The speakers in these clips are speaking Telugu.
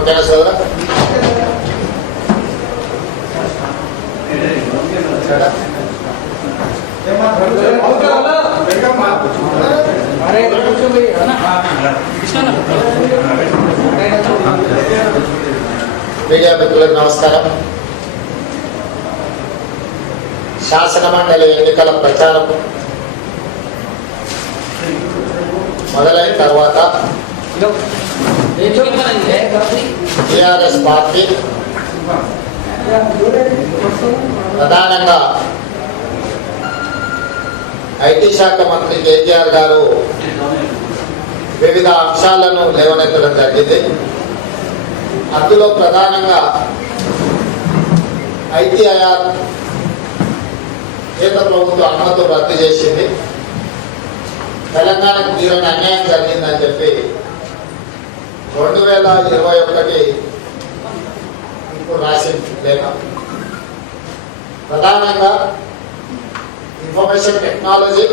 ఓకేనా సోదరా? మీడియా మిత్రులకు నమస్కారం. శాసన మండలి ఎన్నికల ప్రచారం మొదలైన తర్వాత టిఆర్ఎస్ పార్టీ ప్రధానంగా ఐటీ శాఖ మంత్రి కేటీఆర్ గారు వివిధ అంశాలను లేవనెత్తడం జరిగింది. అందులో ప్రధానంగా ఐటీఐఆర్ కేంద్ర ప్రభుత్వం అనుమతులు రద్దు చేసింది, తెలంగాణకు తీవ్రమైన అన్యాయం జరిగిందని చెప్పి 2021 ఇప్పుడు రాసింది లేఖ. ప్రధానంగా ఇన్ఫర్మేషన్ టెక్నాలజీ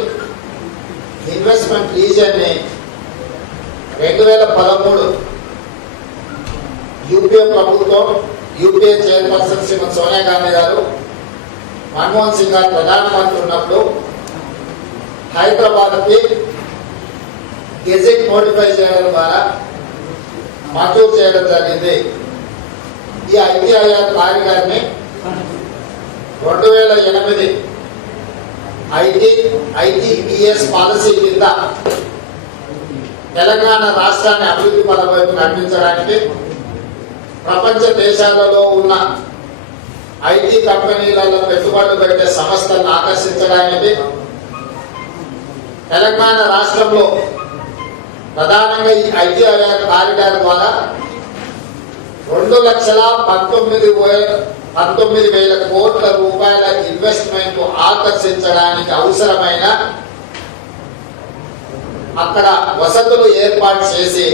ఇన్వెస్ట్మెంట్ రీజియన్ని 2013 యూపీఏ ప్రభుత్వం, యూపీఏ చైర్పర్సన్ శ్రీమతి సోనియా గాంధీ గారు, మన్మోహన్ సింగ్ గారు ప్రధానమంత్రి ఉన్నప్పుడు హైదరాబాద్కి గెజెట్ నోటిఫై చేయడం ద్వారా మంజూరు చేయడం జరిగింది. ఈ ఐటీఐఆర్ కారిడార్ని 2008 ఐటీబీఎస్ పాలసీ కింద తెలంగాణ రాష్ట్రాన్ని అభివృద్ధి పథం వైపు నడిపించడానికి ప్రపంచ దేశాలలో ఉన్న ఐటీ కంపెనీలలో పెట్టుబడులు పెట్టే సంస్థలను ఆకర్షించడానికి తెలంగాణ రాష్ట్రంలో ప్రధానంగా ఈ ఐటీఐఆర్ కారిడార్ ద్వారా 2,19,000 కోట్ల రూపాయల ఇన్వెస్ట్మెంట్ ఆకర్షించడానికి అవసరమైన అక్కడ వసతులు ఏర్పాటు చేసి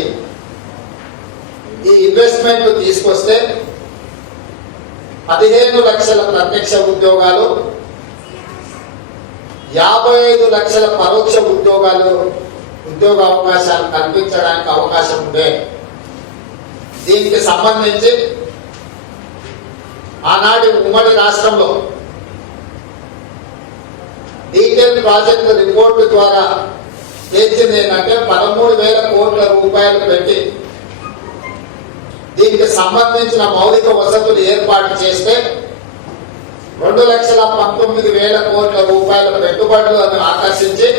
ఈ ఇన్వెస్ట్మెంట్ తీసుకొస్తే 15 లక్షల ప్రత్యక్ష ఉద్యోగాలు, 55 లక్షల పరోక్ష ఉద్యోగ అవకాశాలు కల్పించడానికి అవకాశం ఉండే. దీనికి సంబంధించి ఆనాటి ఉమ్మడి రాష్ట్రంలో డీటెయిల్ ప్రాజెక్ట్ రిపోర్టు ద్వారా తేల్చింది ఏంటంటే 13,000 కోట్ల రూపాయలు పెట్టి దీనికి సంబంధించిన మౌలిక వసతులు ఏర్పాటు చేస్తే 2,19,000 కోట్ల రూపాయల పెట్టుబడులను ఆకర్షించి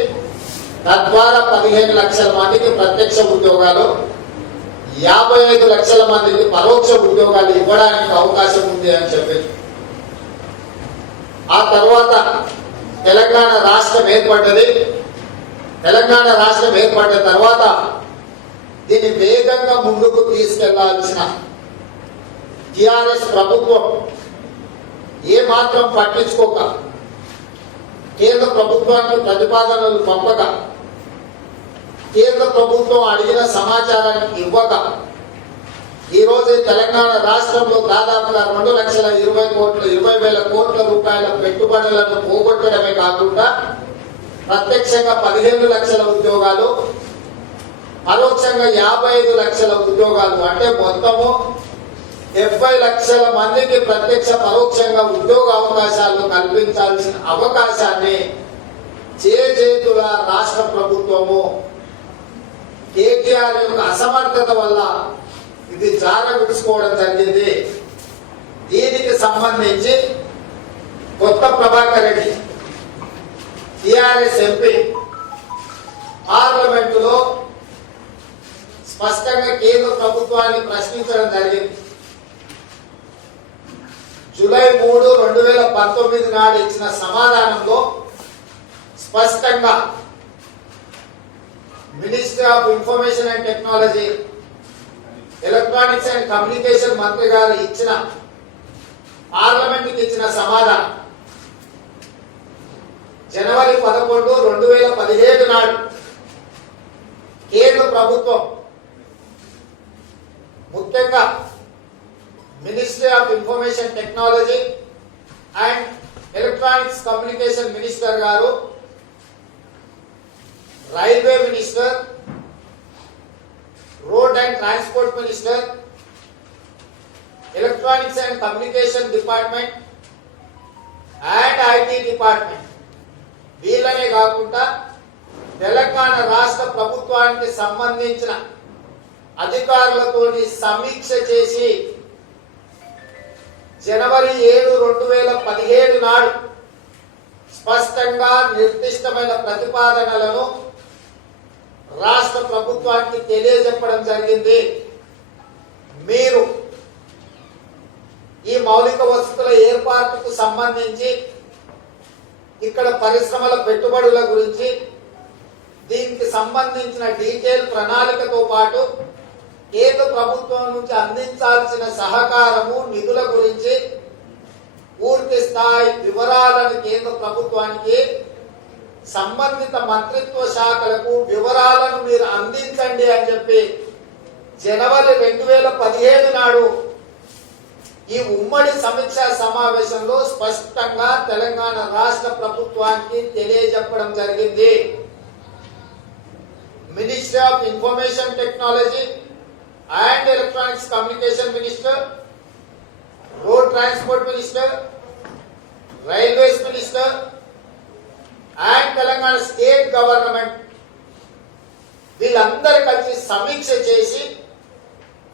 తద్వారా 15 లక్షల మందికి ప్రత్యక్ష ఉద్యోగాలు, 55 లక్షల మందికి పరోక్ష ఉద్యోగాలు ఇవ్వడానికి అవకాశం ఉంది అని చెప్పి ఆ తర్వాత తెలంగాణ రాష్ట్రం ఏర్పడ్డది. తెలంగాణ రాష్ట్రం ఏర్పడిన తర్వాత దీన్ని వేగంగా ముందుకు తీసుకెళ్లాల్సిన టిఆర్ఎస్ ప్రభుత్వం ఏమాత్రం పట్టించుకోక, కేంద్ర ప్రభుత్వానికి ప్రతిపాదనలు పంపక, కేంద్ర ప్రభుత్వం అడిగిన సమాచారాన్ని ఇవ్వక ఈరోజు తెలంగాణ రాష్ట్రంలో దాదాపుగా 2,20,000 కోట్ల రూపాయల పెట్టుబడులను పోగొట్టడమే కాకుండా ప్రత్యక్షంగా 15 లక్షల ఉద్యోగాలు, పరోక్షంగా 55 లక్షల ఉద్యోగాలు, అంటే మొత్తము 70 లక్షల మందికి ప్రత్యక్ష పరోక్షంగా ఉద్యోగ అవకాశాలను కల్పించాల్సిన అవకాశాన్ని చేతుల రాష్ట్ర ప్రభుత్వము కేటీఆర్ యొక్క అసమర్థత వల్ల ఇది జారవిడుచుకోవడం జరిగింది. దీనికి సంబంధించి కొత్త ప్రభాకర్ రెడ్డి టిఆర్ఎస్ ఎంపీ పార్లమెంటులో స్పష్టంగా కేంద్ర ప్రభుత్వాన్ని ప్రశ్నించడం జరిగింది. జూలై 3, 2019 నాడు ఇచ్చిన సమాధానంలో స్పష్టంగా ministry of information and technology, electronics and communication మంత్రి గారు ఇచ్చిన పార్లమెంట్కి ఇచ్చిన సమాధానం జనవరి 11, 2017 నాడు కేంద్ర ప్రభుత్వం ముఖ్యంగా ministry of information technology and electronics communication minister గారు, railway minister, road and transport minister, electronics and communication department and IT department వీళ్ళనే కాకుండా తెలంగాణ రాష్ట్ర ప్రభుత్వానికి సంబంధించిన అధికారులతో సమీక్ష చేసి జనవరి 7, 2017 నాడు స్పష్టంగా నిర్దిష్టమైన ప్రతిపాదనలను రాష్ట్ర ప్రభుత్వానికి తెలియజెప్పడం జరిగింది. మీరు ఈ మౌలిక వసతుల ఏర్పాటుకు సంబంధించి ఇక్కడ పరిశ్రమల పెట్టుబడుల గురించి దీనికి సంబంధించిన డీటెయిల్ ప్రణాళికతో పాటు కేంద్ర ప్రభుత్వం నుంచి అందించాల్సిన సహకారము నిధుల గురించి పూర్తి స్థాయి వివరాలను కేంద్ర ప్రభుత్వానికి సంబంధిత మంత్రిత్వ శాఖలకు వివరాలను మీరు అందించండి అని చెప్పి జనవరి 2017 నాడు ఈ ఉమ్మడి సమీక్షా సమావేశంలో స్పష్టంగా తెలంగాణ రాష్ట్ర ప్రభుత్వానికి తెలియజెప్పడం జరిగింది. Ministry of information technology and electronics communication minister, road transport minister, railways minister and Telangana state government వీళ్ళందరూ కలిసి సమీక్ష చేసి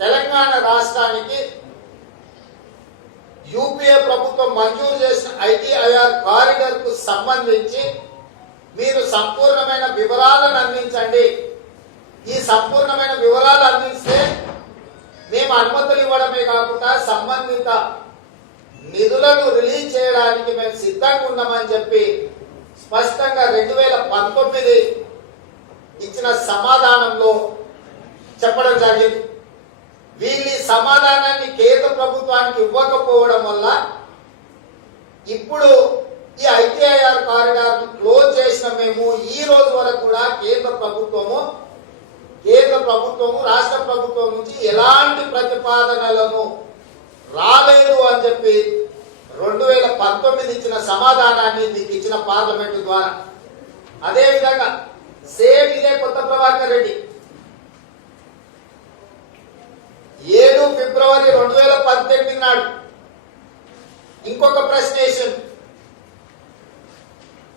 తెలంగాణ రాష్ట్రానికి యూపీఏ ప్రభుత్వం మంజూరు చేసిన ఐటీఐఆర్ కారిడార్ కు సంబంధించి మీరు సంపూర్ణమైన వివరాలను అందించండి. ఈ సంపూర్ణమైన వివరాలు అందిస్తే మేము అనుమతులు ఇవ్వడమే కాకుండా సంబంధిత నిధులను రిలీజ్ చేయడానికి మేము సిద్ధంగా ఉన్నామని చెప్పి స్పష్టంగా 2019 ఇచ్చిన సమాధానంలో చెప్పడం జరిగింది. వీళ్ళు సమాధానాన్ని కేంద్ర ప్రభుత్వానికి ఇవ్వకపోవడం వల్ల ఇప్పుడు ఈ ఐటీఐఆర్ కారిడార్ క్లోజ్ చేసిన మేము ఈ రోజు వరకు కూడా కేంద్ర ప్రభుత్వము రాష్ట్ర ప్రభుత్వం నుంచి ఎలాంటి ప్రతిపాదనలను రాలేదు అని చెప్పి 2019 ఇచ్చిన సమాధానాన్ని దీనికి ఇచ్చిన పార్లమెంటు ద్వారా. అదేవిధంగా సేమ్ ఇదే కొత్త ప్రభాకర్ రెడ్డి 7 ఫిబ్రవరి 2018 నాడు ఇంకొక ప్రశ్న వేసింది.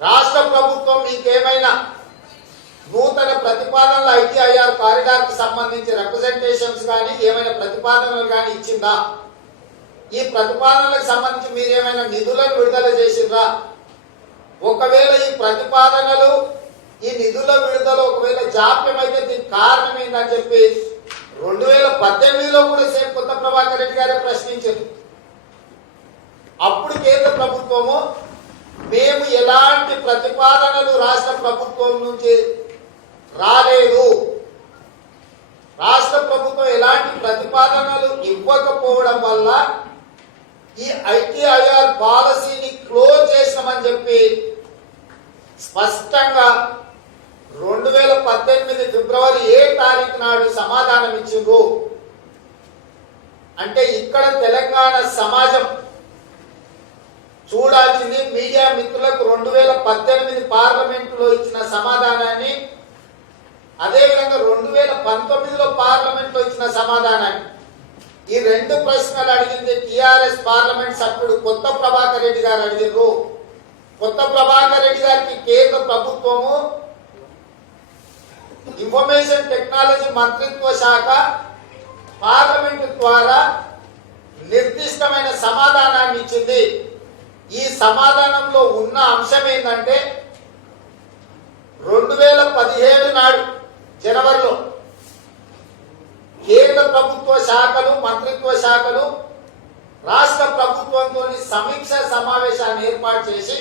రాష్ట్ర ప్రభుత్వం మీకేమైనా నూతన ప్రతిపాదనలు ఐటీఐఆర్ కారిడార్ కు సంబంధించి రిప్రజెంటేషన్స్ కానీ ఏమైనా ప్రతిపాదనలు కానీ ఇచ్చిందా? ఈ ప్రతిపాదనలకు సంబంధించి మీరేమైనా నిధులను విడుదల చేసిండ్రా? ఒకవేళ ఈ ప్రతిపాదనలు ఈ నిధుల విడుదల ఒకవేళ జాప్యం అయితే దీనికి కారణం ఏంటని చెప్పి 2018లో కూడా సేమ్ కొత్త ప్రభాకర్ రెడ్డి గారే ప్రశ్నించారు. అప్పుడు కేంద్ర ప్రభుత్వము మేము ఎలాంటి ప్రతిపాదనలు రాష్ట్ర ప్రభుత్వం నుంచి రాలేదు, రాష్ట్ర ప్రభుత్వం ఎలాంటి ప్రతిపాదనలు ఇవ్వకపోవడం వల్ల ఈ ఐటీఐఆర్ పాలసీని క్లోజ్ చేసామని చెప్పి స్పష్టంగా 2018 ఫిబ్రవరి 7 తారీఖు నాడు సమాధానం ఇచ్చిండ్రు. అంటే ఇక్కడ తెలంగాణ సమాజం చూడాల్సింది మీడియా మిత్రులకు 2018 పార్లమెంటులో ఇచ్చిన సమాధానాన్ని, అదేవిధంగా 2019లో పార్లమెంట్లో ఇచ్చిన సమాధానాన్ని. ఈ రెండు ప్రశ్నలు అడిగింది టిఆర్ఎస్ పార్లమెంట్ సభ్యుడు కొత్త ప్రభాకర్ రెడ్డి గారు అడిగారు. కొత్త ప్రభాకర్ రెడ్డి గారికి కేంద్ర ప్రభుత్వము ఇన్ఫర్మేషన్ టెక్నాలజీ మంత్రిత్వ శాఖ పార్లమెంటు ద్వారా నిర్దిష్టమైన సమాధానాన్ని ఇచ్చింది. ఈ సమాధానంలో ఉన్న అంశం ఏంటంటే 2017 నాడు జనవరిలో కేంద్ర ప్రభుత్వ శాఖలు మంత్రిత్వ శాఖలు రాష్ట్ర ప్రభుత్వంతో సమీక్ష సమావేశాన్ని ఏర్పాటు చేసి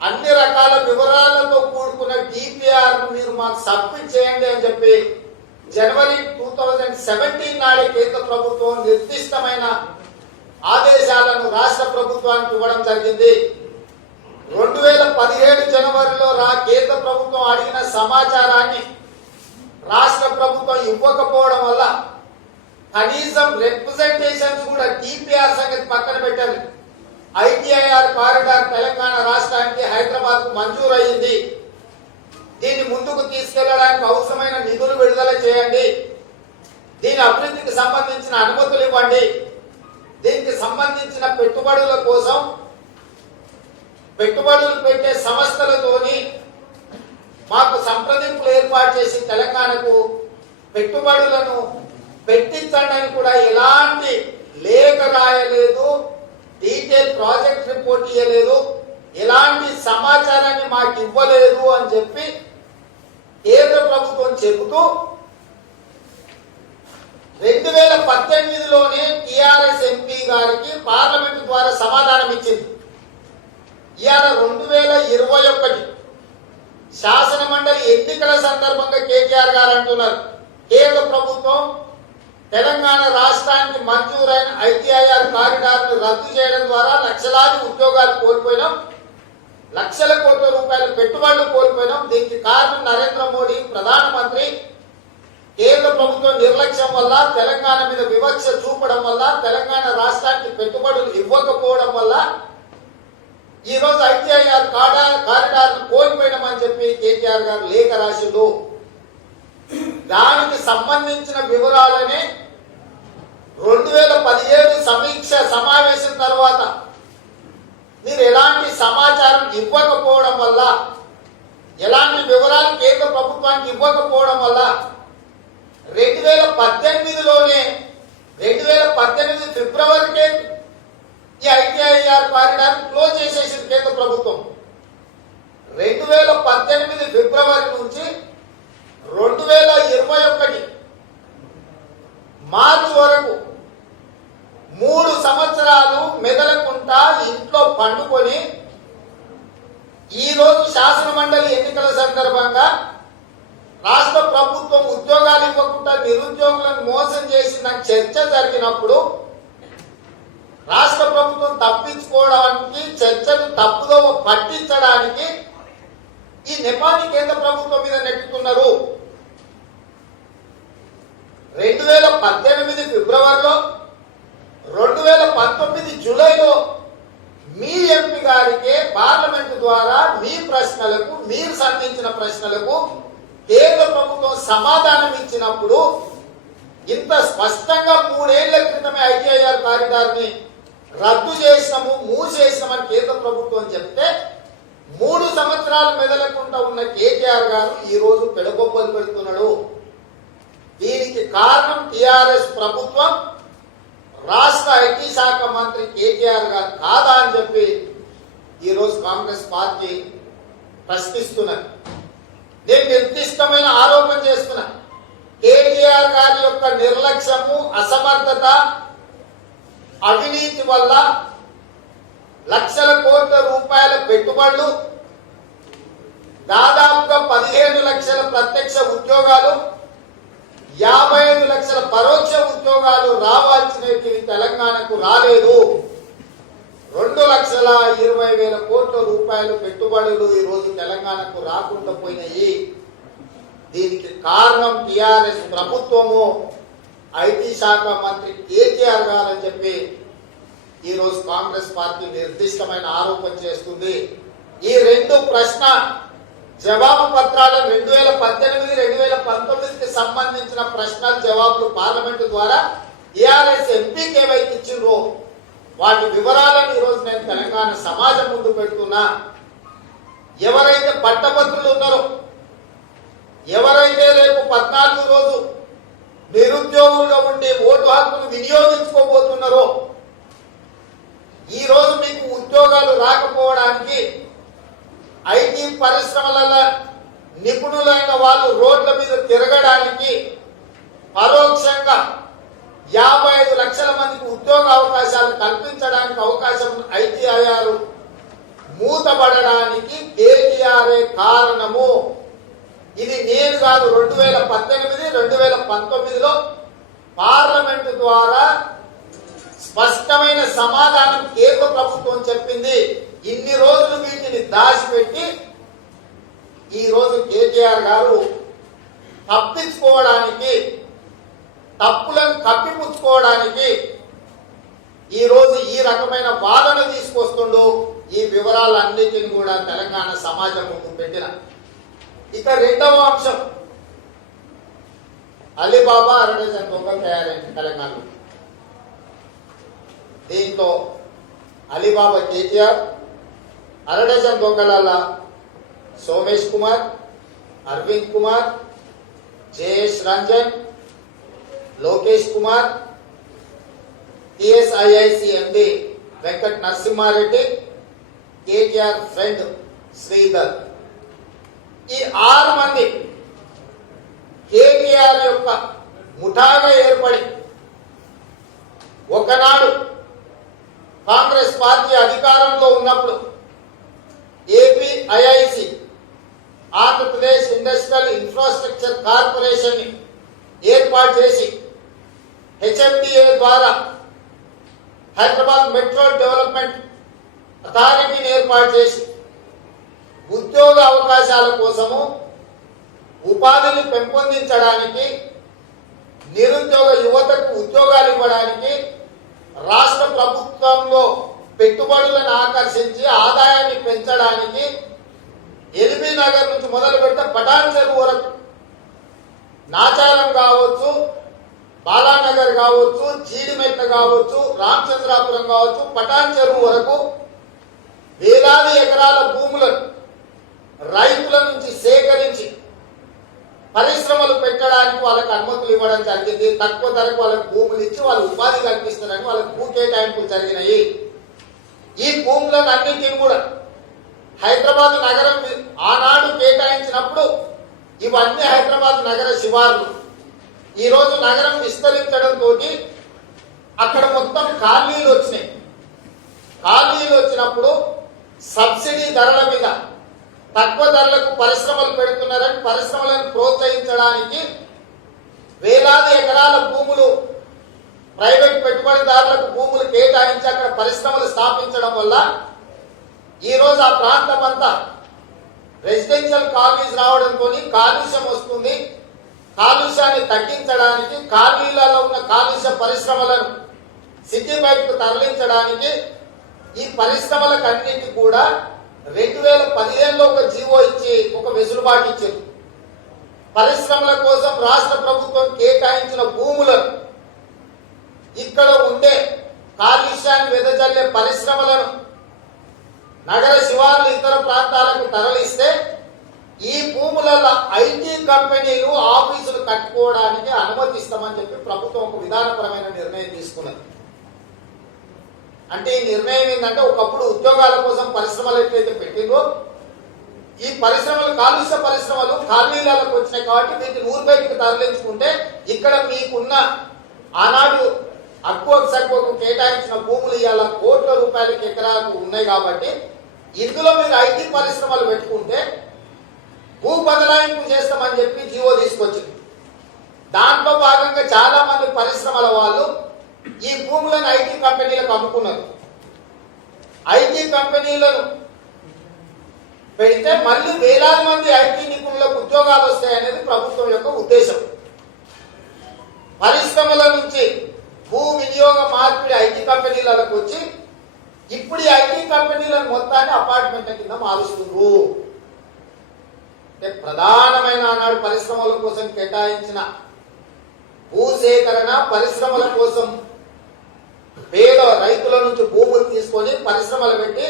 అన్ని రకాల వివరాలతో కూడుకున్న డిపిఆర్ ను మీరు మాకు సబ్మిట్ చేయండి అని చెప్పి జనవరి 2017 నాడే కేంద్ర ప్రభుత్వం నిర్దిష్టమైన ఆదేశాలను రాష్ట్ర ప్రభుత్వానికి ఇవ్వడం జరిగింది. 2017 జనవరిలో కేంద్ర ప్రభుత్వం అడిగిన సమాచారాన్ని రాష్ట్ర ప్రభుత్వం ఇవ్వకపోవడం వల్ల కనీసం రిప్రజెంటేషన్స్ కూడా డిపిఆర్ సంగతి పక్కన పెట్టారు. ఐటీఐఆర్ కారిడార్ తెలంగాణ రాష్ట్రానికి హైదరాబాద్ కు మంజూరు అయింది, దీన్ని ముందుకు తీసుకెళ్లడానికి అవసరమైన నిధులు విడుదల చేయండి, దీని అభివృద్ధికి సంబంధించిన అనుమతులు ఇవ్వండి, దీనికి సంబంధించిన పెట్టుబడుల కోసం పెట్టుబడులు పెట్టే సంస్థలతోని మాకు సంప్రదింపులు ఏర్పాటు చేసి తెలంగాణకు పెట్టుబడులను పెట్టించండి అని కూడా ఎలాంటి లేఖ రాయలేదు, డీటెయిల్ ప్రాజెక్ట్ రిపోర్ట్ ఇవ్వలేదు, ఎలాంటి సమాచారాన్ని మాకు ఇవ్వలేదు అని చెప్పి కేంద్ర ప్రభుత్వం చెబుతూ 2018లోనే టిఆర్ఎస్ ఎంపీ గారికి పార్లమెంట్ ద్వారా సమాధానం ఇచ్చింది. ఇవాళ 2021 శాసన మండలి ఎన్నికల సందర్భంగా కేటీఆర్ గారు అంటున్నారు, కేంద్ర ప్రభుత్వం తెలంగాణ రాష్ట్రానికి మంజూరైన ఐటీఐఆర్ కారిడార్ ను రద్దు చేయడం ద్వారా లక్షలాది ఉద్యోగాలు కోల్పోయినాం, లక్షల కోట్ల రూపాయల పెట్టుబడులు కోల్పోయినాం. దీనికి కారణం నరేంద్ర మోడీ ప్రధానమంత్రి కేంద్ర ప్రభుత్వం నిర్లక్ష్యం వల్ల, తెలంగాణ మీద వివక్ష చూపడం వల్ల, తెలంగాణ రాష్ట్రానికి పెట్టుబడులు ఇవ్వకపోవడం వల్ల ఈ రోజు ఐటీఐఆర్ కారిడార్ ను కోల్పోయినామని చెప్పి కేటీఆర్ గారు లేఖ రాసిండు. దానికి సంబంధించిన వివరాలని 2017 సమీక్ష సమావేశం తర్వాత మీరు ఎలాంటి సమాచారం ఇవ్వకపోవడం వల్ల, ఎలాంటి వివరాలు కేంద్ర ప్రభుత్వానికి ఇవ్వకపోవడం వల్ల 2018లోనే 2018 ఫిబ్రవరికే ఈ ఐటీఐఆర్ కారిడార్ క్లోజ్ చేసేసింది కేంద్ర ప్రభుత్వం. 2018 ఫిబ్రవరి నుంచి 2021 మార్చి వరకు 3 సంవత్సరాలు మెదలకుండా ఇంట్లో పండుకొని ఈ రోజు శాసన మండలి ఎన్నికల సందర్భంగా రాష్ట్ర ప్రభుత్వం ఉద్యోగాలు ఇవ్వకుండా నిరుద్యోగులను మోసం చేసిందని చర్చ జరిగినప్పుడు రాష్ట్ర ప్రభుత్వం తప్పించుకోవడానికి, చర్చను తప్పుదో పట్టించడానికి ఈ నెపాన్ని కేంద్ర ప్రభుత్వం మీద నెట్టుతున్నారు. 2018 ఫిబ్రవరిలో 2019 జూలైలో మీ ఎంపీ గారికి పార్లమెంటు ద్వారా మీ ప్రశ్నలకు, మీరు సంధించిన ప్రశ్నలకు కేంద్ర ప్రభుత్వం సమాధానం ఇచ్చినప్పుడు ఇంత స్పష్టంగా 3 ఏళ్ల క్రితమే ఐటీఐఆర్ కారిడార్ ని రద్దు చేసినాము, మూసేసినామని కేంద్ర ప్రభుత్వం చెప్తే 3 సంవత్సరాలు మెదలకుండా ఉన్న కేటీఆర్ గారు ఈ రోజు పెడబొబ్బలు పెడుతున్నాడు. దీనికి కారణం టిఆర్ఎస్ ప్రభుత్వం, రాష్ట్ర ఐటీ శాఖ మంత్రి కేటీఆర్ గారు కాదా అని చెప్పి ఈ రోజు కాంగ్రెస్ పార్టీ ప్రశ్నిస్తున్నది. నేను నిర్దిష్టమైన ఆరోపణ చేస్తున్నా, కేటీఆర్ గారి యొక్క నిర్లక్ష్యము, అసమర్థత, అవినీతి వల్ల లక్షల కోట్ల రూపాయల పెట్టుబడులు, దాదాపుగా 15 లక్షల ప్రత్యక్ష ఉద్యోగాలు, 55 లక్షల పరోక్ష ఉద్యోగాలు రావాల్సినవి తెలంగాణకు రాలేదు. 2,20,000 కోట్ల రూపాయల పెట్టుబడులు ఈ రోజు తెలంగాణకు రాకుండా పోయినాయి. దీనికి కారణం టిఆర్ఎస్ ప్రభుత్వము, ఐటీ శాఖ మంత్రి కేటీఆర్ గారు అని చెప్పి ఈ రోజు కాంగ్రెస్ పార్టీ నిర్దిష్టమైన ఆరోపణ చేస్తుంది. ఈ 2 ప్రశ్న జవాబు పత్రాలు 2018, 2019కి సంబంధించిన ప్రశ్నల జవాబులు పార్లమెంటు ద్వారా టిఆర్ఎస్ ఎంపీకి ఏవైతే ఇచ్చిండ్రో వాటి వివరాలను ఈ రోజు నేను తెలంగాణ సమాజం ముందు పెడుతున్నా. ఎవరైతే పట్టభద్రులు ఉన్నారో, ఎవరైతే రేపు 14 రోజు నిరుద్యోగులుగా ఉండి ఓటు హక్కును వినియోగించుకోబోతున్నారో, ఈ రోజు మీకు ఉద్యోగాలు రాకపోవడానికి, ఐటీ పరిశ్రమలలో నిపుణులైన వాళ్ళు రోడ్ల మీద తిరగడానికి, పరోక్షంగా 55 లక్షల మందికి ఉద్యోగ అవకాశాలు కల్పించడానికి అవకాశం ఐటీఐఆర్ మూతపడడానికి కేటీఆర్ఏ కారణము. ఇది నేను కాదు, 2018, 2019లో పార్లమెంటు ద్వారా స్పష్టమైన సమాధానం కేంద్ర ప్రభుత్వం చెప్పింది. ఇన్ని రోజులు వీటిని దాచిపెట్టి ఈ రోజు కేటీఆర్ గారు తప్పించుకోవడానికి, తప్పులను కప్పిపుచ్చుకోవడానికి ఈ రోజు ఈ రకమైన వాదన తీసుకొస్తుండు. ఈ వివరాలన్నిటిని కూడా తెలంగాణ సమాజం ముందు పెట్టిన. ఇక 2వ అంశం, అలీబాబా అరడజన్ దొంగలు తయారైంది తెలంగాణలో. దీంతో అలీబాబా కేటీఆర్, అరడజన్ దొంగల సోమేష్ కుమార్, అరవింద్ కుమార్, జయేష్ రంజన్, లోకేష్ కుమార్, టిఎస్ఐఐసి ఎండి వెంకట్ నరసింహారెడ్డి, కేటీఆర్ ఫ్రెండ్ శ్రీధర్, ఈ 6 మంది కేటీఆర్ యొక్క ముఠాగా ఏర్పడి ఒకనాడు కాంగ్రెస్ పార్టీ అధికారంలో ఉన్నప్పుడు APIIC Andhra Pradesh industrial infrastructure corporation ని ఏర్పాటు చేసి హెచ్ఎండిఏ ద్వారా హైదరాబాద్ మెట్రో డెవలప్మెంట్ అథారిటీని ఏర్పాటు చేసి ఉద్యోగ అవకాశాల కోసము, ఉపాధిని పెంపొందించడానికి, నిరుద్యోగ యువతకు ఉద్యోగాలు ఇవ్వడానికి, రాష్ట్ర ప్రభుత్వంలో పెట్టుబడులను ఆకర్షించి ఆదాయాన్ని పెంచడానికి ఎల్బీ నగర్ నుంచి మొదలు పెడితే పటాన్ చెరువు వరకు, నాచారం కావచ్చు, బాలానగర్ కావచ్చు, జీడిమెట్ల కావచ్చు, రామచంద్రాపురం కావచ్చు, పటాన్ చెరువు వరకు వేలాది ఎకరాల భూములను రైతుల నుంచి సేకరించి పరిశ్రమలు పెట్టడానికి వాళ్ళకి అనుమతులు ఇవ్వడం జరిగింది. తక్కువ ధరకు వాళ్ళకి భూములు ఇచ్చి వాళ్ళు ఉపాధి కల్పిస్తారని వాళ్ళకి భూ కేటాయింపులు జరిగినాయి. ఈ భూములను అన్నింటిని కూడా హైదరాబాద్ నగరం ఆనాడు కేటాయించినప్పుడు ఇవన్నీ హైదరాబాద్ నగర శివార్లు. ఈ రోజు నగరం విస్తరించడంతో అక్కడ మొత్తం కాలనీలు వచ్చినాయి. కాలనీలు వచ్చినప్పుడు సబ్సిడీ ధరల మీద తక్కువ ధరలకు పరిశ్రమలు పెడుతున్నారని పరిశ్రమలను ప్రోత్సహించడానికి వేలాది ఎకరాల భూములు ప్రైవేట్ పెట్టుబడిదారులకు భూములు కేటాయించి అక్కడ పరిశ్రమలు స్థాపించడం వల్ల ఈ రోజు ఆ ప్రాంతం అంతా రెసిడెన్షియల్ కాలనీస్ రావడంతో కాలుష్యం వస్తుంది. కాలుష్యాన్ని తగ్గించడానికి, కాలనీలలో ఉన్న కాలుష్య పరిశ్రమలను సిటీ బయటకు తరలించడానికి ఈ పరిశ్రమలకు అన్నింటి కూడా 2015లో ఒక జీవో ఇచ్చి ఒక వెసులుబాటు ఇచ్చారు. పరిశ్రమల కోసం రాష్ట్ర ప్రభుత్వం కేటాయించిన భూములను ఇక్కడ ఉండే కాలుష్యాన్ని వెదజల్లే పరిశ్రమలను నగర శివార్లు ఇతర ప్రాంతాలకు తరలిస్తే ఈ భూములలో ఐటీ కంపెనీలు ఆఫీసులు కట్టుకోవడానికి అనుమతిస్తామని చెప్పి ప్రభుత్వం ఒక విధానపరమైన నిర్ణయం తీసుకున్నది. అంటే ఈ నిర్ణయం ఏంటంటే ఒకప్పుడు ఉద్యోగాల కోసం పరిశ్రమలు ఎట్లయితే పెట్టిందో ఈ పరిశ్రమలు కాలుష్య పరిశ్రమలు కాలనీలకు వచ్చినాయి కాబట్టి వీటిని ఊరిబయటికి తరలించుకుంటే ఇక్కడ మీకున్న ఆనాడు అక్కువకు సరిపోకు కేటాయించిన భూములు ఇవాళ కోట్ల రూపాయలకి ఎకరాలకు ఉన్నాయి కాబట్టి ఇందులో మీరు ఐటీ పరిశ్రమలు పెట్టుకుంటే భూ బదలాయింపు చేస్తామని చెప్పి జీవో తీసుకొచ్చింది. దాంట్లో భాగంగా చాలా మంది పరిశ్రమల వాళ్ళు ఈ భూములను ఐటీ కంపెనీలకు అమ్ముకున్నారు. ఐటీ కంపెనీలను పెడితే మళ్ళీ వేలాది మంది ఐటీ నిపుణులకు ఉద్యోగాలు వస్తాయనేది ప్రభుత్వం యొక్క ఉద్దేశం. పరిశ్రమల నుంచి భూ వినియోగ మార్పిడి ఐటీ కంపెనీలకు వచ్చి ఇప్పుడు ఈ ఐటీ కంపెనీలను మొత్తాన్ని అపార్ట్మెంట్ల కింద మారుస్తున్నారు. ప్రధానమైన ఆనాడు పరిశ్రమల కోసం కేటాయించిన భూసేకరణ, పరిశ్రమల కోసం పేద రైతుల నుంచి భూములు తీసుకొని పరిశ్రమలు పెట్టి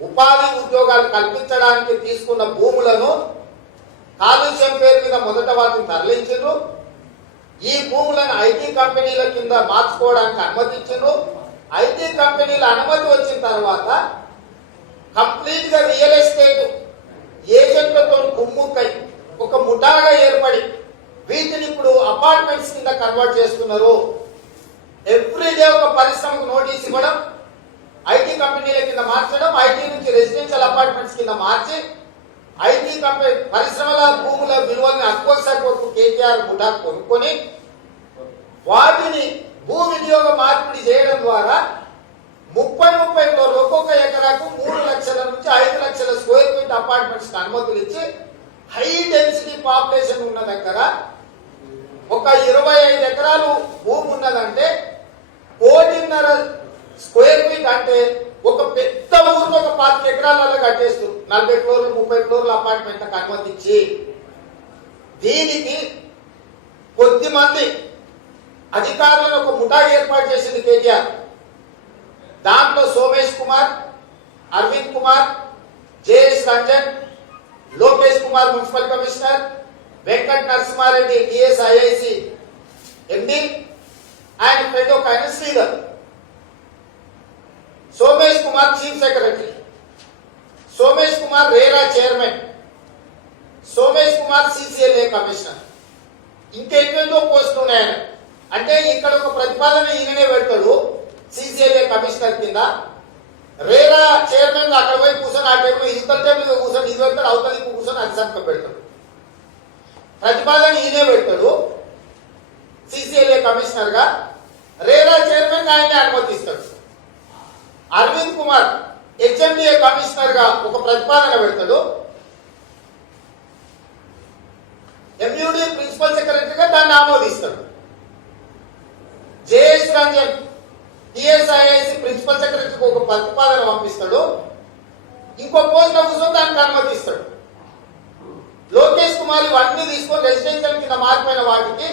ఉపాధి ఉద్యోగాలు కల్పించడానికి తీసుకున్న భూములను కాలుష్యం పేరు మీద మొదట వాటిని తరలించారు. ఈ భూములను ఐటీ కంపెనీల కింద మార్చుకోవడానికి అనుమతించారు. ఐటీ కంపెనీల అనుమతి వచ్చిన తర్వాత కంప్లీట్ గా రియల్ ఎస్టేట్ ఏజెంట్లతో కుమ్ముక్కై ఒక ముఠాగా ఏర్పడి వీటిని ఇప్పుడు అపార్ట్మెంట్స్ కింద కన్వర్ట్ చేస్తున్నారు. ఎవ్రీడే ఒక పరిశ్రమకు నోటీస్ ఇవ్వడం, ఐటీ కంపెనీల కింద మార్చడం, ఐటీ నుంచి రెసిడెన్షియల్ అపార్ట్మెంట్స్ కింద మార్చి ఐటీ కంపెనీ పరిశ్రమల భూముల విలువని అక్వసర్కు కేటీఆర్ ముఠా కొనుక్కొని వాటిని భూ వినియోగ మార్పిడి చేయడం ద్వారా 30 ఫ్లోర్లు ఒక్కొక్క ఎకరాకు 3 లక్షల నుంచి 5 లక్షల స్క్వేర్ ఫీట్ అపార్ట్మెంట్స్ అనుమతులు ఇచ్చి హై డెన్సిటీ పాపులేషన్ ఉన్న దగ్గర ఒక 25 ఎకరాలు భూమి ఉన్నదంటే 1.5 స్క్వేర్ ఫీట్ అంటే ఒక పెద్ద ఊరు ఒక 5 ఎకరాలలో కట్టేస్తారు. 40 ఫ్లోర్లు 30 ఫ్లోర్ల అపార్ట్మెంట్లకు అనుమతించి దీనికి కొద్ది మంది అధికారులను ఒక ముఠా ఏర్పాటు చేసింది కేటీఆర్. దాంట్లో Somesh Kumar, Arvind Kumar, JS Ranjan, Lokesh Kumar municipal commissioner, Venkata Narasimha Reddy DS IIC MD, ఆయన ఫ్రెండ్ ఒక ఆయన Sridhar, Somesh Kumar chief secretary, Somesh Kumar RERA chairman, Somesh Kumar CCLA commissioner, ఇంకెన్నెన్నో పోస్టులు ఉన్నాయని. అంటే ఇక్కడ ఒక ప్రతిపాదన ఈయననే పెడతాడు సిసిఎల్ఏ కమిషనర్ కింద, రేరా చైర్మన్ అక్కడ పోయి కూర్చొని ఆ టేబుల్ ఇవతల టేబుల్ కూర్చొని ఇది పెడతాడు, అవతలి కూర్చొని అది సంతకం పెడతాడు. ప్రతిపాదన ఈయనే పెడతాడు సిసిఎల్ఏ కమిషనర్ గా, రేరా చైర్మన్ ఆయనే అనుమతిస్తాడు. అరవింద్ కుమార్ హెచ్ఎండిఏ కమిషనర్ గా ఒక ప్రతిపాదన పెడతాడు, ఎంయూడి ప్రిన్సిపల్ సెక్రటరీగా దాన్ని ఆమోదిస్తాడు. జేఎస్ రంజన్ టిఎస్ఐఐసి ప్రిన్సిపల్ సెక్రటరీకి ఒక ప్రతిపాదన పంపిస్తాడు, ఇంకో పోస్ట్ కూర్చొని దానికి అనుమతిస్తాడు. లోకేష్ కుమార్ ఇవన్నీ తీసుకొని రెసిడెన్షియల్ కింద మారిపోయిన వాటికి